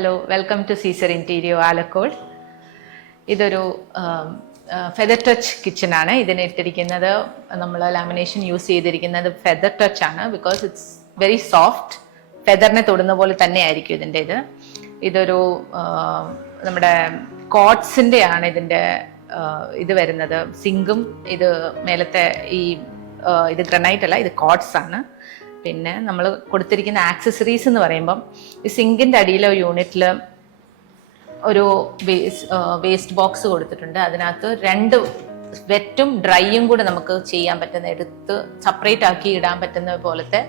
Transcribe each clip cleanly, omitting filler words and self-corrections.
Hello, welcome to Caesar Interio Alakode. ഇതൊരു feather touch kitchen ആണ്. ഇതിന് ഇട്ടിരിക്കുന്നത് നമ്മൾ ലാമിനേഷൻ യൂസ് ചെയ്തിരിക്കുന്നത് ഫെദർ ടച്ച് ആണ്. ബിക്കോസ് ഇറ്റ്സ് വെരി സോഫ്റ്റ്, ഫെദറിനെ തൊടുന്ന പോലെ തന്നെ ആയിരിക്കും ഇതിൻ്റെ ഇതൊരു നമ്മുടെ കോട്സിൻ്റെ ആണ് ഇതിൻ്റെ ഇത് വരുന്നത്. സിങ്കും ഇത് മേലത്തെ ഇത് ഗ്രനൈറ്റ് അല്ല, ഇത് കോട്സ് ആണ്. പിന്നെ നമ്മൾ കൊടുത്തിരിക്കുന്ന ആക്സസറീസ് എന്ന് പറയുമ്പം ഈ സിങ്കിൻ്റെ അടിയിലെ യൂണിറ്റിൽ ഒരു വേസ്റ്റ് ബോക്സ് കൊടുത്തിട്ടുണ്ട്. അതിനകത്ത് 2 വെറ്റും ഡ്രൈയും കൂടെ നമുക്ക് ചെയ്യാൻ പറ്റുന്ന, എടുത്ത് സെപ്പറേറ്റ് ആക്കി ഇടാൻ പറ്റുന്ന പോലത്തെ.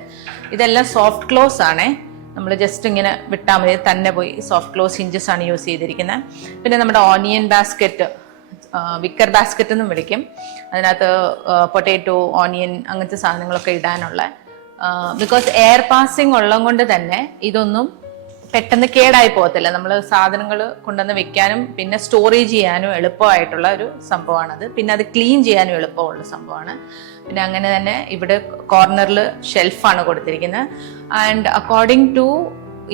ഇതെല്ലാം സോഫ്റ്റ് ക്ലോസ് ആണേ. നമ്മൾ ജസ്റ്റ് ഇങ്ങനെ വിട്ടാൽ മതി, തന്നെ പോയി സോഫ്റ്റ് ക്ലോസ് ഹിഞ്ചസ് ആണ് യൂസ് ചെയ്തിരിക്കുന്നത്. പിന്നെ നമ്മുടെ ഓണിയൻ ബാസ്ക്കറ്റ്, വിക്കർ ബാസ്ക്കറ്റ് എന്നും വിളിക്കും. അതിനകത്ത് പൊട്ടാറ്റോ, ഓണിയൻ അങ്ങനത്തെ സാധനങ്ങളൊക്കെ ഇടാനുള്ള, ബിക്കോസ് എയർ പാസിങ് ഉള്ളത് കൊണ്ട് തന്നെ ഇതൊന്നും പെട്ടെന്ന് കേടായി പോകത്തില്ല. നമ്മൾ സാധനങ്ങൾ കൊണ്ടുവന്ന് വെക്കാനും പിന്നെ സ്റ്റോറേജ് ചെയ്യാനും എളുപ്പമായിട്ടുള്ള ഒരു സംഭവമാണത്. പിന്നെ അത് ക്ലീൻ ചെയ്യാനും എളുപ്പമുള്ള സംഭവമാണ്. പിന്നെ അങ്ങനെ തന്നെ ഇവിടെ കോർണറിൽ ഷെൽഫാണ് കൊടുത്തിരിക്കുന്നത്. And according to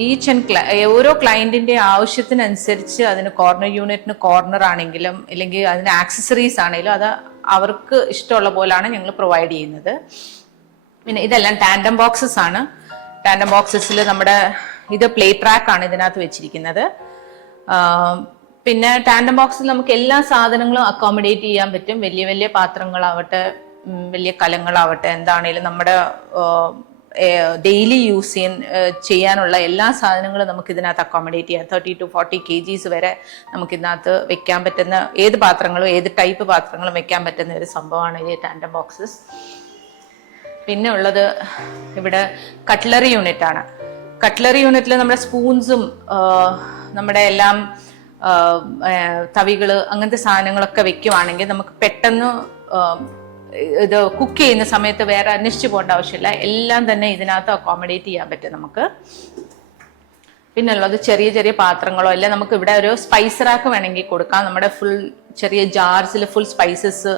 each and ഓരോ ക്ലയന്റിന്റെ ആവശ്യത്തിനനുസരിച്ച് അതിന് കോർണർ യൂണിറ്റിന് കോർണർ ആണെങ്കിലും ഇല്ലെങ്കിൽ അതിന് ആക്സസറീസ് ആണെങ്കിലും അത് അവർക്ക് ഇഷ്ടമുള്ള പോലാണ് ഞങ്ങൾ പ്രൊവൈഡ് ചെയ്യുന്നത്. പിന്നെ ഇതെല്ലാം ടാൻഡം ബോക്സസ് ആണ്. ടാൻഡം ബോക്സസിൽ നമ്മുടെ ഇത് പ്ലേറ്റ് റാക്ക് ആണ് ഇതിനകത്ത് വെച്ചിരിക്കുന്നത്. പിന്നെ ടാൻഡം ബോക്സിൽ നമുക്ക് എല്ലാ സാധനങ്ങളും അക്കോമഡേറ്റ് ചെയ്യാൻ പറ്റും. വലിയ വലിയ പാത്രങ്ങളാവട്ടെ, വലിയ കലങ്ങളാവട്ടെ, എന്താണേലും നമ്മുടെ ഡെയിലി യൂസ് ചെയ്യാനുള്ള എല്ലാ സാധനങ്ങളും നമുക്ക് ഇതിനകത്ത് അക്കോമഡേറ്റ് ചെയ്യാം. 30 to 40 kgs വരെ നമുക്ക് ഇതിനകത്ത് വെക്കാൻ പറ്റുന്ന ഏത് പാത്രങ്ങളും ഏത് ടൈപ്പ് പാത്രങ്ങളും വെക്കാൻ പറ്റുന്ന ഒരു സംഭവമാണ് ഈ ടാൻഡം ബോക്സസ്. പിന്നെ ഉള്ളത് ഇവിടെ കട്ട്ലറി യൂണിറ്റ് ആണ്. കട്ട്ലറി യൂണിറ്റിൽ നമ്മുടെ സ്പൂൺസും നമ്മുടെ എല്ലാം തവികള് അങ്ങനത്തെ സാധനങ്ങളൊക്കെ വെക്കുവാണെങ്കിൽ നമുക്ക് പെട്ടെന്ന് ഇത് കുക്ക് ചെയ്യുന്ന സമയത്ത് വേറെ അന്വേഷിച്ച് പോകേണ്ട ആവശ്യമില്ല. എല്ലാം തന്നെ ഇതിനകത്ത് അക്കോമഡേറ്റ് ചെയ്യാൻ പറ്റും നമുക്ക്. പിന്നെ ഉള്ളത് ചെറിയ ചെറിയ പാത്രങ്ങളോ അല്ല, നമുക്ക് ഇവിടെ ഒരു സ്പൈസ് റാക്ക് വേണമെങ്കിൽ കൊടുക്കാം. നമ്മുടെ ഫുൾ ചെറിയ ജാർസിൽ ഫുൾ സ്പൈസസ്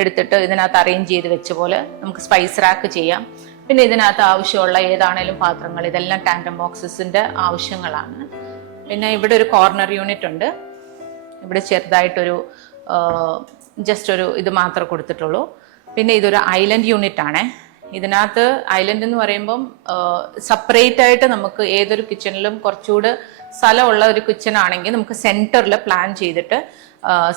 എടുത്തിട്ട് ഇതിനകത്ത് അറേഞ്ച് ചെയ്ത് വെച്ച പോലെ നമുക്ക് സ്പൈസ് റാക്ക് ചെയ്യാം. പിന്നെ ഇതിനകത്ത് ആവശ്യമുള്ള ഏതാണേലും പാത്രങ്ങൾ, ഇതെല്ലാം ടാൻഡം ബോക്സസിന്റെ ആവശ്യങ്ങളാണ്. പിന്നെ ഇവിടെ ഒരു കോർണർ യൂണിറ്റ് ഉണ്ട്. ഇവിടെ ചെറുതായിട്ടൊരു ജസ്റ്റ് ഒരു ഇത് മാത്രമേ കൊടുത്തിട്ടുള്ളൂ. പിന്നെ ഇതൊരു ഐലൻഡ് യൂണിറ്റ് ആണ്. ഇതിനകത്ത് ഐലൻഡ് എന്ന് പറയുമ്പം സെപ്പറേറ്റ് ആയിട്ട് നമുക്ക് ഏതൊരു കിച്ചണിലും കുറച്ചുകൂടെ സ്ഥലമുള്ള ഒരു കിച്ചൺ ആണെങ്കിൽ നമുക്ക് സെന്ററിൽ പ്ലാൻ ചെയ്തിട്ട്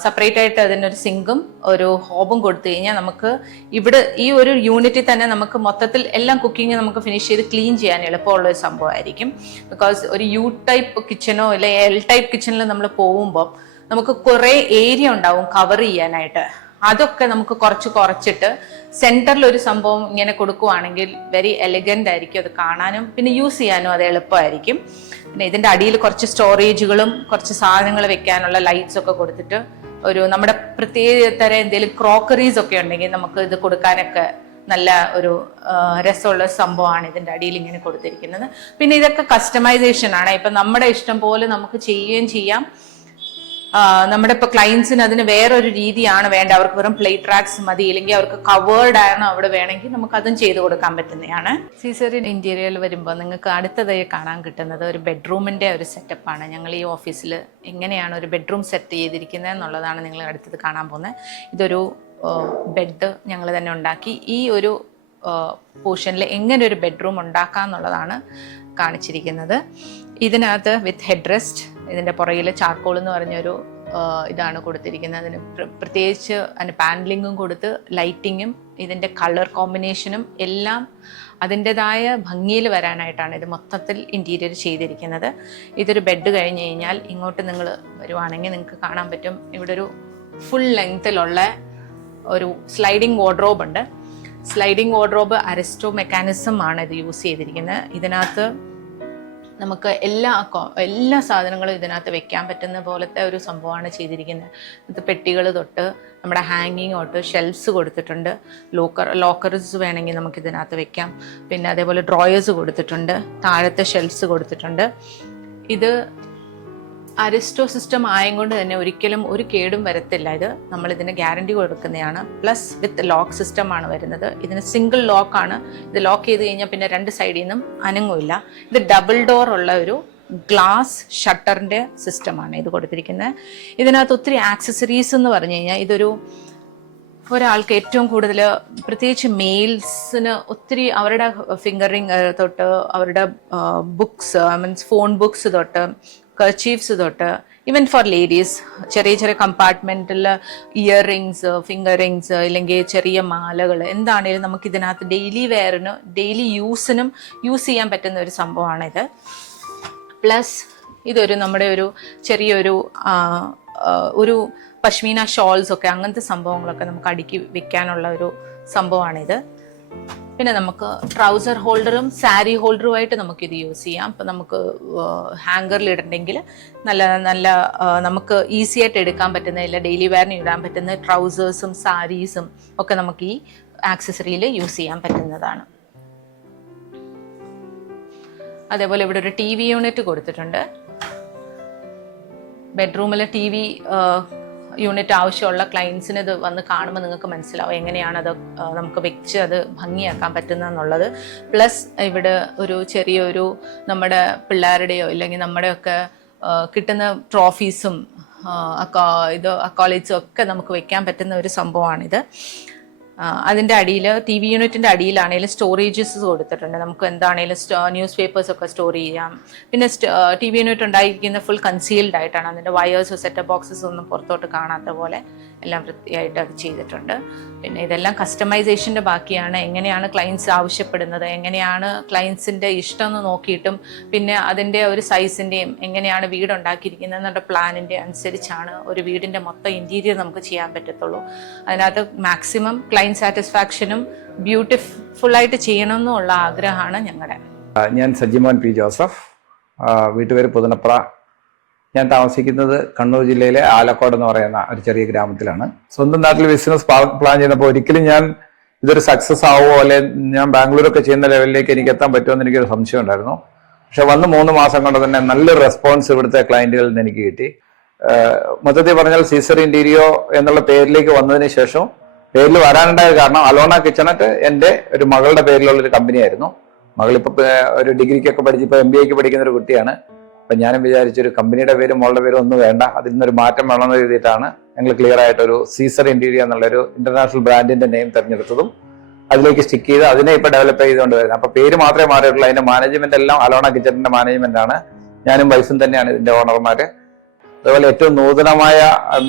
സെപ്പറേറ്റ് ആയിട്ട് അതിനൊരു സിങ്കും ഒരു ഹോബും കൊടുത്തു കഴിഞ്ഞാൽ നമുക്ക് ഇവിടെ ഈ ഒരു യൂണിറ്റിൽ തന്നെ നമുക്ക് മൊത്തത്തിൽ എല്ലാം കുക്കിംഗ് നമുക്ക് ഫിനിഷ് ചെയ്ത് ക്ലീൻ ചെയ്യാൻ എളുപ്പമുള്ള ഒരു സംഭവമായിരിക്കും. ബിക്കോസ് ഒരു യു ടൈപ്പ് കിച്ചണോ അല്ലെ എൽ ടൈപ്പ് കിച്ചണിൽ നമ്മൾ പോകുമ്പോൾ നമുക്ക് കുറേ ഏരിയ ഉണ്ടാവും കവർ ചെയ്യാനായിട്ട്. അതൊക്കെ നമുക്ക് കുറച്ചിട്ട് സെന്ററിൽ ഒരു സംഭവം ഇങ്ങനെ കൊടുക്കുവാണെങ്കിൽ വെരി എലിഗന്റ് ആയിരിക്കും അത് കാണാനും, പിന്നെ യൂസ് ചെയ്യാനും അത് എളുപ്പമായിരിക്കും. പിന്നെ ഇതിന്റെ അടിയിൽ കുറച്ച് സ്റ്റോറേജുകളും കുറച്ച് സാധനങ്ങൾ വെക്കാനുള്ള ലൈറ്റ്സ് ഒക്കെ കൊടുത്തിട്ട് ഒരു നമ്മുടെ പ്രത്യേക തരം എന്തെങ്കിലും ക്രോക്കറീസ് ഒക്കെ ഉണ്ടെങ്കിൽ നമുക്ക് ഇത് കൊടുക്കാനൊക്കെ നല്ല ഒരു രസമുള്ള സംഭവമാണ് ഇതിന്റെ അടിയിൽ ഇങ്ങനെ കൊടുത്തിരിക്കുന്നത്. പിന്നെ ഇതൊക്കെ കസ്റ്റമൈസേഷൻ ആണ്. ഇപ്പൊ നമ്മുടെ ഇഷ്ടം പോലെ നമുക്ക് ചെയ്യുകയും ചെയ്യാം. നമ്മുടെ ഇപ്പൊ ക്ലയൻസിന് അതിന് വേറൊരു രീതിയാണ് വേണ്ട, അവർക്ക് വെറും പ്ലേറ്റ് റാക്സ് മതി, ഇല്ലെങ്കിൽ അവർക്ക് കവേർഡ് ആണ് അവിടെ വേണമെങ്കിൽ നമുക്ക് അതും ചെയ്ത് കൊടുക്കാൻ പറ്റുന്നതാണ്. സീസറിൻ ഇന്റീരിയറിൽ വരുമ്പോൾ നിങ്ങൾക്ക് അടുത്തതായി കാണാൻ കിട്ടുന്നത് ഒരു ബെഡ്റൂമിന്റെ ഒരു സെറ്റപ്പാണ്. ഞങ്ങൾ ഈ ഓഫീസിൽ എങ്ങനെയാണ് ഒരു ബെഡ്റൂം സെറ്റ് ചെയ്തിരിക്കുന്നത് എന്നുള്ളതാണ് നിങ്ങൾ അടുത്തത് കാണാൻ പോകുന്നത്. ഇതൊരു ബെഡ് ഞങ്ങൾ തന്നെ ഉണ്ടാക്കി ഈ ഒരു പോർഷനിൽ എങ്ങനെ ഒരു ബെഡ്റൂം ഉണ്ടാക്കാം എന്നുള്ളതാണ് കാണിച്ചിരിക്കുന്നത്. ഇതിനകത്ത് വിത്ത് ഹെഡ് റെസ്റ്റ്, ഇതിൻ്റെ പുറകിൽ ചാർക്കോൾ എന്ന് പറഞ്ഞൊരു ഇതാണ് കൊടുത്തിരിക്കുന്നത്. അതിന് പ്രത്യേകിച്ച് അതിന് പാനലിങ്ങും കൊടുത്ത് ലൈറ്റിങ്ങും ഇതിൻ്റെ കളർ കോമ്പിനേഷനും എല്ലാം അതിൻ്റെതായ ഭംഗിയിൽ വരാനായിട്ടാണ് ഇത് മൊത്തത്തിൽ ഇൻറ്റീരിയർ ചെയ്തിരിക്കുന്നത്. ഇതൊരു ബെഡ് കഴിഞ്ഞ് കഴിഞ്ഞാൽ ഇങ്ങോട്ട് നിങ്ങൾ വരുവാണെങ്കിൽ നിങ്ങൾക്ക് കാണാൻ പറ്റും ഇവിടെ ഒരു ഫുൾ ലെങ്ത്തിലുള്ള ഒരു സ്ലൈഡിങ് വാർഡ്രോബ് ഉണ്ട്. സ്ലൈഡിങ് വാർഡ്രോബ് അരിസ്റ്റോ മെക്കാനിസം ആണ് ഇത് യൂസ് ചെയ്തിരിക്കുന്നത്. ഇതിനകത്ത് നമുക്ക് എല്ലാ സാധനങ്ങളും ഇതിനകത്ത് വെക്കാൻ പറ്റുന്ന പോലത്തെ ഒരു സംഭവമാണ് ചെയ്തിരിക്കുന്നത്. ഇത് പെട്ടികൾ തൊട്ട് നമ്മുടെ ഹാങ്ങിങ് തൊട്ട് ഷെൽഫ്സ് കൊടുത്തിട്ടുണ്ട്. ലോക്കർസ് വേണമെങ്കിൽ നമുക്ക് ഇതിനകത്ത് വെക്കാം. പിന്നെ അതേപോലെ ഡ്രോയേഴ്സ് കൊടുത്തിട്ടുണ്ട്, താഴത്തെ ഷെൽഫ്സ് കൊടുത്തിട്ടുണ്ട്. ഇത് അരിസ്റ്റോ സിസ്റ്റം ആയതുകൊണ്ട് തന്നെ ഒരിക്കലും ഒരു കേടും വരത്തില്ല. ഇത് നമ്മളിതിന് ഗ്യാരണ്ടി കൊടുക്കുന്നതാണ്. പ്ലസ് വിത്ത് ലോക്ക് സിസ്റ്റമാണ് വരുന്നത്. ഇതിന് സിംഗിൾ ലോക്കാണ്. ഇത് ലോക്ക് ചെയ്ത് കഴിഞ്ഞാൽ പിന്നെ 2 സൈഡിൽ നിന്നും അനങ്ങുമില്ല. ഇത് ഡബിൾ ഡോർ ഉള്ള ഒരു ഗ്ലാസ് ഷട്ടറിൻ്റെ സിസ്റ്റമാണ് ഇത് കൊടുത്തിരിക്കുന്നത്. ഇതിനകത്ത് ഒത്തിരി ആക്സസറീസ് എന്ന് പറഞ്ഞു കഴിഞ്ഞാൽ ഇതൊരു ഒരാൾക്ക് ഏറ്റവും കൂടുതൽ പ്രത്യേകിച്ച് മെയിൽസിന് ഒത്തിരി അവരുടെ ഫിംഗറിങ് തൊട്ട് അവരുടെ ബുക്സ് മീൻസ് ഫോൺ ബുക്സ് തൊട്ട് കർച്ചീഫ്സ് തൊട്ട് ഈവൻ ഫോർ ലേഡീസ് ചെറിയ ചെറിയ കമ്പാർട്ട്മെൻറ്റിൽ ഇയർ റിങ്സ് ഫിംഗർ റിങ്സ് ഇല്ലെങ്കിൽ ചെറിയ മാലകൾ എന്താണേലും നമുക്ക് ഇതിനകത്ത് ഡെയിലി വെയറിന് ഡെയിലി യൂസിനും യൂസ് ചെയ്യാൻ പറ്റുന്ന ഒരു സംഭവമാണിത്. പ്ലസ് ഇതൊരു നമ്മുടെ ഒരു ചെറിയൊരു ഒരു പശ്മീന ഷോൾസ് ഒക്കെ അങ്ങനത്തെ സംഭവങ്ങളൊക്കെ നമുക്ക് അടുക്കി വെക്കാനുള്ള ഒരു സംഭവമാണിത്. പിന്നെ നമുക്ക് ട്രൗസർ ഹോൾഡറും സാരി ഹോൾഡറുമായിട്ട് നമുക്കിത് യൂസ് ചെയ്യാം. അപ്പം നമുക്ക് ഹാങ്കറിൽ ഇടണമെങ്കിൽ നല്ല നല്ല നമുക്ക് ഈസി ആയിട്ട് എടുക്കാൻ പറ്റുന്ന ഇല്ല ഡെയിലി വെയറിന് ഇടാൻ പറ്റുന്ന ട്രൗസേഴ്സും സാരീസും ഒക്കെ നമുക്ക് ഈ ആക്സസറിയിൽ യൂസ് ചെയ്യാൻ പറ്റുന്നതാണ്. അതേപോലെ ഇവിടെ ഒരു TV യൂണിറ്റ് കൊടുത്തിട്ടുണ്ട്. ബെഡ്റൂമിൽ TV യൂണിറ്റ് ആവശ്യമുള്ള ക്ലയൻസിന് ഇത് വന്ന് കാണുമ്പോൾ നിങ്ങൾക്ക് മനസ്സിലാവും എങ്ങനെയാണത് നമുക്ക് വെച്ച് അത് ഭംഗിയാക്കാൻ പറ്റുന്നതെന്നുള്ളത്. പ്ലസ് ഇവിടെ ഒരു ചെറിയൊരു നമ്മുടെ പിള്ളേരുടെയോ ഇല്ലെങ്കിൽ നമ്മുടെയൊക്കെ കിട്ടുന്ന ട്രോഫീസും അക്കോളേറ്റ്സും ഒക്കെ നമുക്ക് വെക്കാൻ പറ്റുന്ന ഒരു സംഭവമാണിത്. അതിൻ്റെ അടിയിൽ TV യൂണിറ്റിൻ്റെ അടിയിലാണെങ്കിലും സ്റ്റോറേജസ് കൊടുത്തിട്ടുണ്ട്. നമുക്ക് എന്താണെങ്കിലും ന്യൂസ് പേപ്പേഴ്സൊക്കെ സ്റ്റോർ ചെയ്യാം. പിന്നെ TV യൂണിറ്റ് ഉണ്ടായിരിക്കുന്ന ഫുൾ കൺസീൽഡ് ആയിട്ടാണ്. അതിൻ്റെ വയേഴ്സോ സെറ്റപ്പ് ബോക്സസ് ഒന്നും പുറത്തോട്ട് കാണാത്ത പോലെ എല്ലാം വൃത്തിയായിട്ട് അത് ചെയ്തിട്ടുണ്ട്. പിന്നെ ഇതെല്ലാം കസ്റ്റമൈസേഷൻ്റെ ബാക്കിയാണ്. എങ്ങനെയാണ് ക്ലയൻസ് ആവശ്യപ്പെടുന്നത്, എങ്ങനെയാണ് ക്ലയൻസിൻ്റെ ഇഷ്ടം എന്ന് നോക്കിയിട്ടും പിന്നെ അതിൻ്റെ ഒരു സൈസിൻ്റെയും എങ്ങനെയാണ് വീട് ഉണ്ടാക്കിയിരിക്കുന്നത് എന്നുള്ള പ്ലാനിൻ്റെ അനുസരിച്ചാണ് ഒരു വീടിൻ്റെ മൊത്തം ഇൻറ്റീരിയർ നമുക്ക് ചെയ്യാൻ പറ്റത്തുള്ളൂ. അതിനകത്ത് മാക്സിമം ക്ലയൻറ്റ് സാറ്റിസ്ഫാക്ഷനും ബ്യൂട്ടിഫുള്ളായിട്ട് ചെയ്യണമെന്നുള്ള ആഗ്രഹമാണ് ഞങ്ങളുടെ. ഞാൻ സജിമോൻ P. ജോസഫ്, വീട്ടുപേര് പുതനപ്ര. ഞാൻ താമസിക്കുന്നത് കണ്ണൂർ ജില്ലയിലെ ആലക്കോട് എന്ന് പറയുന്ന ഒരു ചെറിയ ഗ്രാമത്തിലാണ്. സ്വന്തം നാട്ടിൽ ബിസിനസ് പ്ലാൻ ചെയ്തപ്പോൾ ഒരിക്കലും ഞാൻ ഇതൊരു സക്സസ് ആവുമോ അല്ലെ ഞാൻ ബാംഗ്ലൂരൊക്കെ ചെയ്യുന്ന ലെവലിലേക്ക് എനിക്ക് എത്താൻ പറ്റുമോ എന്ന് എനിക്കൊരു സംശയം ഉണ്ടായിരുന്നു. പക്ഷെ വന്ന് 3 മാസം കൊണ്ട് തന്നെ നല്ലൊരു റെസ്പോൺസ് ഇവിടുത്തെ ക്ലയന്റുകളിൽ നിന്ന് എനിക്ക് കിട്ടി. മൊത്തത്തിൽ പറഞ്ഞാൽ സീസർ ഇന്റീരിയോ എന്നുള്ള പേരിലേക്ക് വന്നതിന് ശേഷം പേരിൽ വരാനുണ്ടായ കാരണം അലോണ കിച്ചണറ്റ് എൻ്റെ ഒരു മകളുടെ പേരിലുള്ള ഒരു കമ്പനിയായിരുന്നു. മകളിപ്പോൾ ഒരു ഡിഗ്രിക്കൊക്കെ പഠിച്ചിപ്പോൾ MBAക്ക് പഠിക്കുന്ന ഒരു കുട്ടിയാണ്. അപ്പം ഞാനും വിചാരിച്ചൊരു കമ്പനിയുടെ പേരും മോളുടെ പേരും ഒന്നും വേണ്ട, അതിൽ നിന്നൊരു മാറ്റം വേണമെന്ന് എഴുതിയിട്ടാണ് ഞങ്ങൾ ക്ലിയർ ആയിട്ടൊരു സീസർ ഇന്റീരിയോ എന്നുള്ളൊരു ഇന്റർനാഷണൽ ബ്രാൻഡിന്റെ നെയിം തിരഞ്ഞെടുത്തതും അതിലേക്ക് സ്റ്റിക്ക് ചെയ്ത് അതിനെ ഇപ്പോൾ ഡെവലപ്പ് ചെയ്തുകൊണ്ട് വരുന്നത്. അപ്പോൾ പേര് മാത്രമേ മാറിയിട്ടുള്ളൂ, അതിന്റെ മാനേജ്മെന്റ് എല്ലാം അലോണ കിച്ചണിന്റെ മാനേജ്മെന്റ് ആണ്. ഞാനും വൈഫും തന്നെയാണ് ഇതിന്റെ ഓണർമാര്. അതുപോലെ ഏറ്റവും നൂതനമായ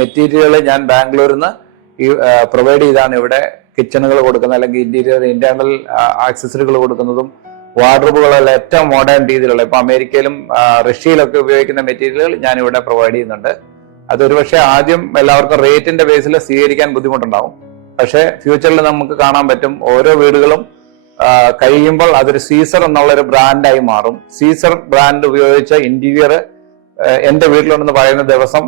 മെറ്റീരിയലുകൾ ഞാൻ ബാംഗ്ലൂരിൽ നിന്ന് പ്രൊവൈഡ് ചെയ്താണ് ഇവിടെ കിച്ചണുകൾ കൊടുക്കുന്നത്, അല്ലെങ്കിൽ ഇന്റേണൽ ആക്സസറികൾ കൊടുക്കുന്നതും വാർഡ്രോബുകളെല്ലാം ഏറ്റവും മോഡേൺ രീതിയിലുള്ള ഇപ്പൊ അമേരിക്കയിലും റഷ്യയിലൊക്കെ ഉപയോഗിക്കുന്ന മെറ്റീരിയലുകൾ ഞാൻ ഇവിടെ പ്രൊവൈഡ് ചെയ്യുന്നുണ്ട്. അതൊരു പക്ഷേ ആദ്യം എല്ലാവർക്കും റേറ്റിന്റെ ബേസിൽ സ്വീകരിക്കാൻ ബുദ്ധിമുട്ടുണ്ടാവും. പക്ഷേ ഫ്യൂച്ചറിൽ നമുക്ക് കാണാൻ പറ്റും ഓരോ വീടുകളും കഴിയുമ്പോൾ അതൊരു സീസർ എന്നുള്ളൊരു ബ്രാൻഡായി മാറും. സീസർ ബ്രാൻഡ് ഉപയോഗിച്ച ഇന്റീരിയർ എന്റെ വീട്ടിലുണ്ടെന്ന് പറയുന്ന ദിവസം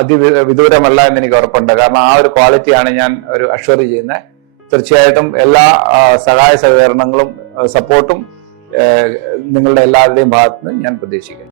അതിവിദൂരമല്ല എന്ന് എനിക്ക് ഉറപ്പുണ്ട്. കാരണം ആ ഒരു ക്വാളിറ്റിയാണ് ഞാൻ ഒരു അഷ്വർ ചെയ്യുന്നത്. തീർച്ചയായിട്ടും എല്ലാ സഹായ സഹകരണങ്ങളും സപ്പോർട്ടും നിങ്ങളുടെ എല്ലാവരുടെയും ഭാഗത്ത് നിന്ന് ഞാൻ പ്രതീക്ഷിക്കുന്നു.